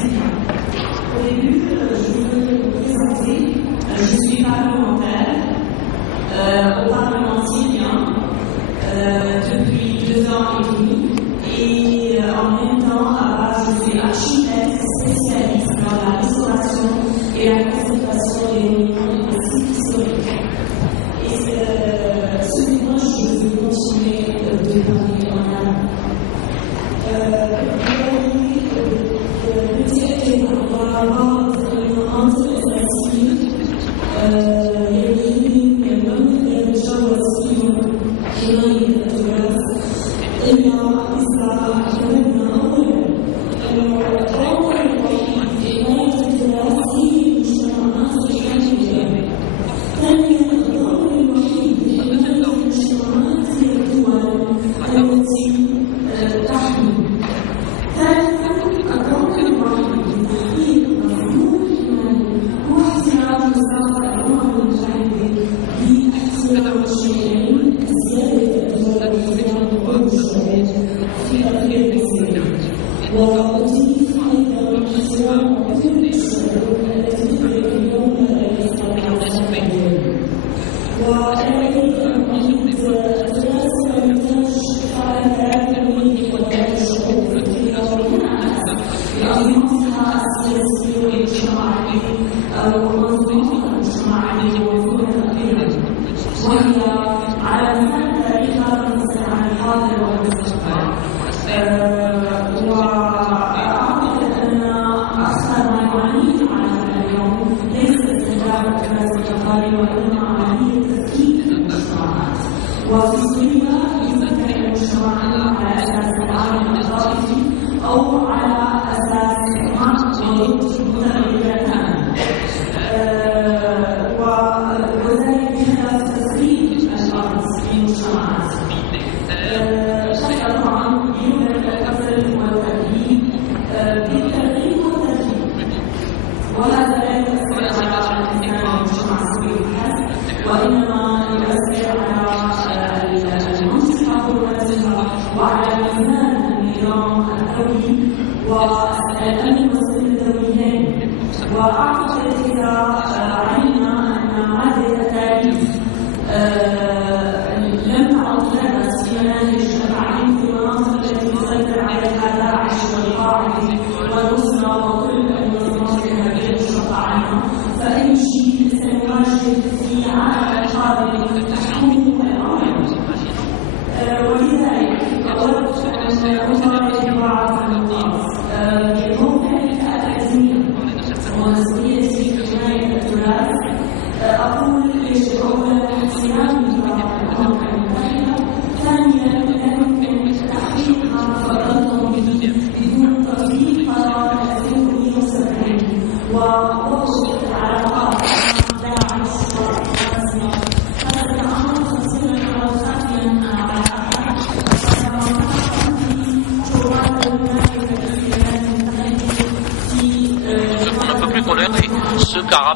Au début, je veux me présenter. Je suis parlementaire au Parlement syrien depuis 2 ans et demi. Et en même temps, je suis architecte spécialiste dans la restauration et la conservation des monuments et des sites historiques. Et ce dimanche, je vais continuer de parler en arabe.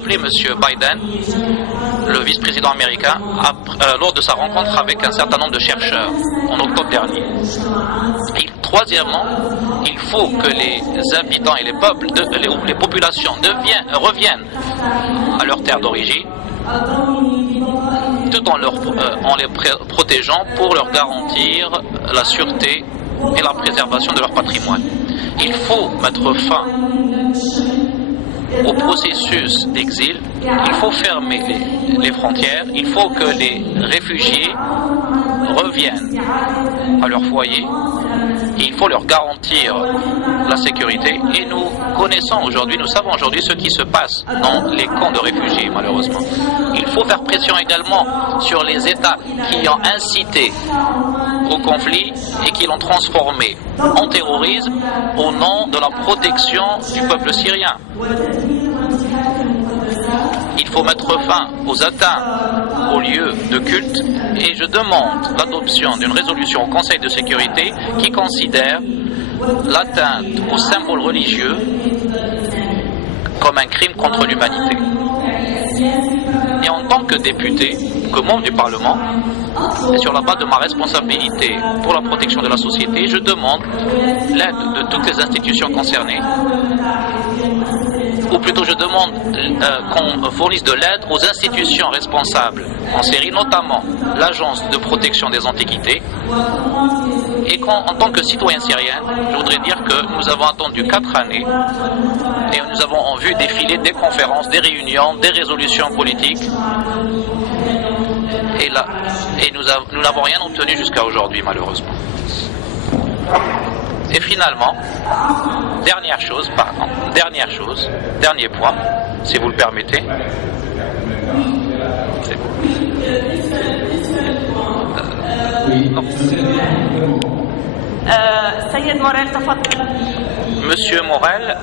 M. Biden, le vice-président américain, lors de sa rencontre avec un certain nombre de chercheurs en octobre dernier. Et troisièmement, il faut que les habitants et les peuples, les populations reviennent à leur terre d'origine, tout en les protégeant pour leur garantir la sûreté et la préservation de leur patrimoine. Il faut mettre fin au processus d'exil, il faut fermer les frontières, il faut que les réfugiés reviennent à leur foyer, il faut leur garantir la sécurité. Et nous savons aujourd'hui ce qui se passe dans les camps de réfugiés, malheureusement. Il faut faire pression également sur les États qui ont incité au conflit et qui l'ont transformé en terrorisme au nom de la protection du peuple syrien. Il faut mettre fin aux atteintes aux lieux de culte et je demande l'adoption d'une résolution au Conseil de sécurité qui considère l'atteinte aux symboles religieux comme un crime contre l'humanité. Et en tant que député, que membre du Parlement, et sur la base de ma responsabilité pour la protection de la société, je demande l'aide de toutes les institutions concernées, ou plutôt je demande qu'on fournisse de l'aide aux institutions responsables en Syrie, notamment l'Agence de protection des antiquités, et qu'en tant que citoyen syrien, je voudrais dire que nous avons attendu 4 années et nous avons vu défiler des conférences, des réunions, des résolutions politiques, et nous n'avons rien obtenu jusqu'à aujourd'hui, malheureusement. Et finalement, dernier point, si vous le permettez. C'est bon. Monsieur Morel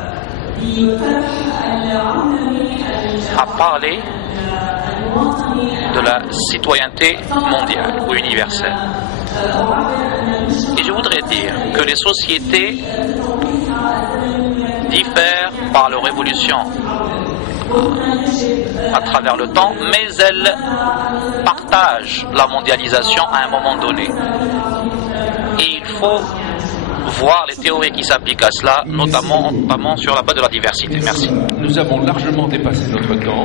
a parlé de la citoyenneté mondiale ou universelle. Et je voudrais dire que les sociétés diffèrent par leur évolution à travers le temps, mais elles partagent la mondialisation à un moment donné. Et il faut voir les théories qui s'appliquent à cela, notamment sur la base de la diversité. Merci. Nous avons largement dépassé notre temps.